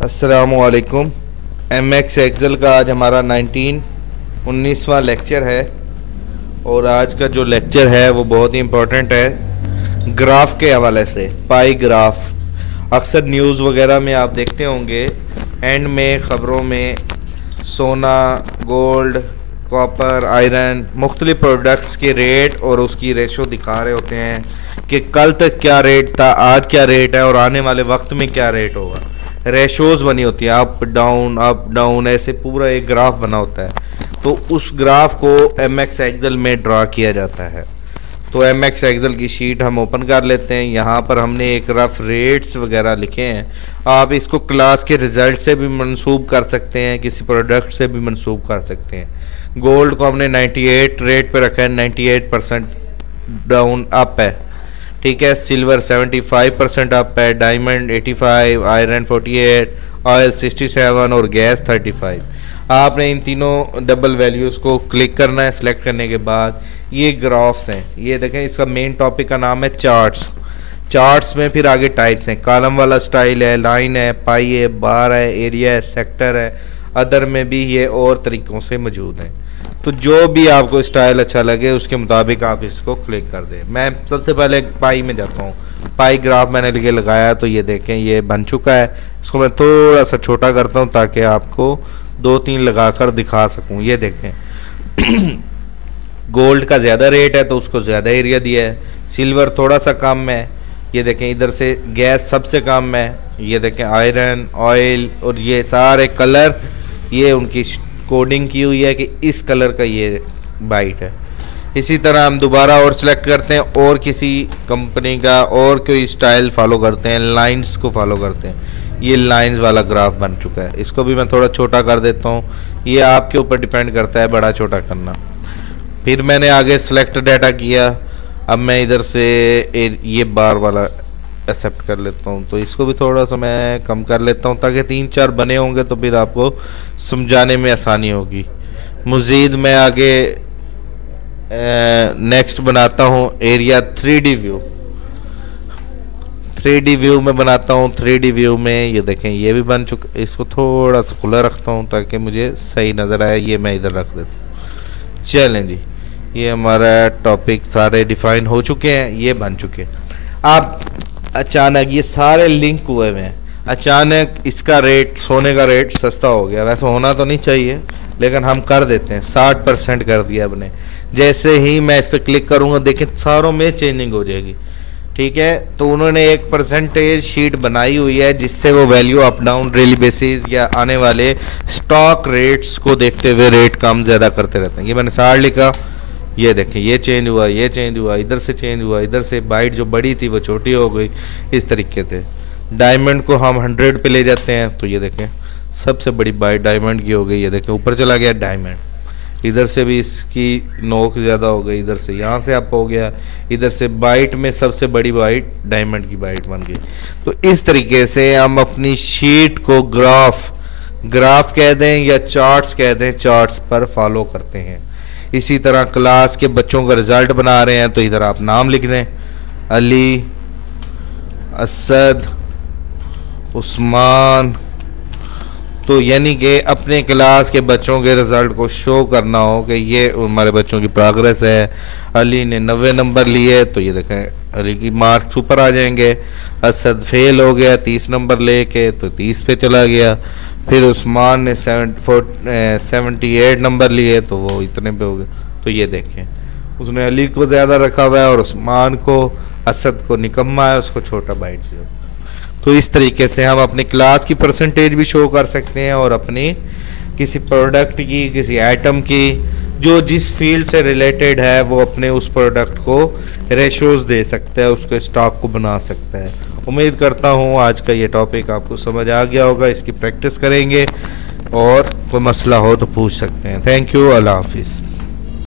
अस्सलामुअलैकुम। MX Excel का आज हमारा 19वां लेक्चर है और आज का जो लेक्चर है वो बहुत ही इम्पोर्टेंट है ग्राफ के हवाले से। पाई ग्राफ अक्सर न्यूज़ वगैरह में आप देखते होंगे, एंड में ख़बरों में सोना, गोल्ड, कॉपर, आयरन, मुख्तलिफ प्रोडक्ट्स के रेट और उसकी रेशो दिखा रहे होते हैं कि कल तक क्या रेट था, आज क्या रेट है और आने वाले वक्त में क्या रेट होगा। रेशोज़ बनी होती है, अप डाउन ऐसे पूरा एक ग्राफ बना होता है। तो उस ग्राफ को एमएक्स एक्सेल में ड्रा किया जाता है। तो एमएक्स एक्सेल की शीट हम ओपन कर लेते हैं। यहाँ पर हमने एक रफ रेट्स वगैरह लिखे हैं। आप इसको क्लास के रिज़ल्ट से भी मंसूब कर सकते हैं, किसी प्रोडक्ट से भी मंसूब कर सकते हैं। गोल्ड को हमने 98 रेट पे रखा है, 98% डाउन अप है, ठीक है। सिल्वर 75% अप है, डायमंड 85, आयरन 48, ऑयल 67 और गैस 35। आपने इन तीनों डबल वैल्यूज़ को क्लिक करना है। सिलेक्ट करने के बाद ये ग्राफ्स हैं, ये देखें, इसका मेन टॉपिक का नाम है चार्ट्स। चार्ट्स में फिर आगे टाइप्स हैं, कॉलम वाला स्टाइल है, लाइन है, पाई है, बार है, एरिया है, सेक्टर है, अदर में भी ये और तरीक़ों से मौजूद हैं। तो जो भी आपको स्टाइल अच्छा लगे उसके मुताबिक आप इसको क्लिक कर दें। मैं सबसे पहले पाई में जाता हूँ। पाई ग्राफ मैंने लिखे लगाया, तो ये देखें ये बन चुका है। इसको मैं थोड़ा सा छोटा करता हूँ ताकि आपको 2-3 लगाकर दिखा सकूँ। ये देखें गोल्ड का ज़्यादा रेट है तो उसको ज़्यादा एरिया दिया है, सिल्वर थोड़ा सा कम है, ये देखें इधर से गैस सबसे कम है, ये देखें आयरन, ऑयल, और ये सारे कलर ये उनकी कोडिंग की हुई है कि इस कलर का ये बाइट है। इसी तरह हम दोबारा और सिलेक्ट करते हैं और किसी कंपनी का और कोई स्टाइल फॉलो करते हैं, लाइंस को फॉलो करते हैं। ये लाइंस वाला ग्राफ बन चुका है। इसको भी मैं थोड़ा छोटा कर देता हूँ, ये आपके ऊपर डिपेंड करता है बड़ा छोटा करना। फिर मैंने आगे सिलेक्ट डाटा किया। अब मैं इधर से ये बार वाला एक्सेप्ट कर लेता हूँ, तो इसको भी थोड़ा सा मैं कम कर लेता हूँ ताकि 3-4 बने होंगे तो फिर आपको समझाने में आसानी होगी। मज़ीद मैं आगे नेक्स्ट बनाता हूँ area 3D view. 3D view में बनाता हूँ। 3D व्यू में ये देखें ये भी बन चुका। इसको थोड़ा सा खुला रखता हूँ ताकि मुझे सही नज़र आए। ये मैं इधर रख देता हूँ। चलें जी, ये हमारा टॉपिक सारे डिफाइन हो चुके हैं, ये बन चुके हैं। अब अचानक ये सारे लिंक हुए हुए हैं, अचानक इसका रेट, सोने का रेट सस्ता हो गया। वैसे होना तो नहीं चाहिए लेकिन हम कर देते हैं, 60% कर दिया अपने। जैसे ही मैं इस पर क्लिक करूँगा देखें सारों में चेंजिंग हो जाएगी, ठीक है। तो उन्होंने एक परसेंटेज शीट बनाई हुई है जिससे वो value up down daily basis या आने वाले स्टॉक रेट्स को देखते हुए रेट कम ज़्यादा करते रहते हैं। ये मैंने 60 लिखा, ये देखें ये चेंज हुआ, ये चेंज हुआ, इधर से चेंज हुआ, इधर से बाइट जो बड़ी थी वो छोटी हो गई, इस तरीके से। डायमंड को हम 100 पे ले जाते हैं, तो ये देखें सबसे बड़ी बाइट डायमंड की हो गई। ये देखें ऊपर चला गया डायमंड, इधर से भी इसकी नोक ज़्यादा हो गई, इधर से यहाँ से अप हो गया, इधर से बाइट में सबसे बड़ी बाइट डायमंड की बाइट बन गई। तो इस तरीके से हम अपनी शीट को ग्राफ कह दें या चार्ट्स कह दें, चार्ट्स पर फॉलो करते हैं। इसी तरह क्लास के बच्चों का रिज़ल्ट बना रहे हैं तो इधर आप नाम लिख दें, अली, असद, उस्मान। तो यानी कि अपने क्लास के बच्चों के रिज़ल्ट को शो करना हो कि ये हमारे बच्चों की प्रोग्रेस है। अली ने 90 नंबर लिए तो ये देखें अली की मार्क्स ऊपर आ जाएंगे। असद फेल हो गया 30 नंबर लेके तो 30 पे चला गया। फिर उस्मान ने 78 नंबर लिए तो वो इतने पे हो गए। तो ये देखें उसने अली को ज़्यादा रखा हुआ है और उस्मान को, असद को निकम्मा है, उसको छोटा बाइट दिया। तो इस तरीके से हम अपनी क्लास की परसेंटेज भी शो कर सकते हैं और अपनी किसी प्रोडक्ट की, किसी आइटम की जो जिस फील्ड से रिलेटेड है वो अपने उस प्रोडक्ट को रेशोज़ दे सकता है, उसके स्टॉक को बना सकता है। उम्मीद करता हूँ आज का ये टॉपिक आपको समझ आ गया होगा। इसकी प्रैक्टिस करेंगे और कोई मसला हो तो पूछ सकते हैं। थैंक यू, अल्लाह हाफिज़।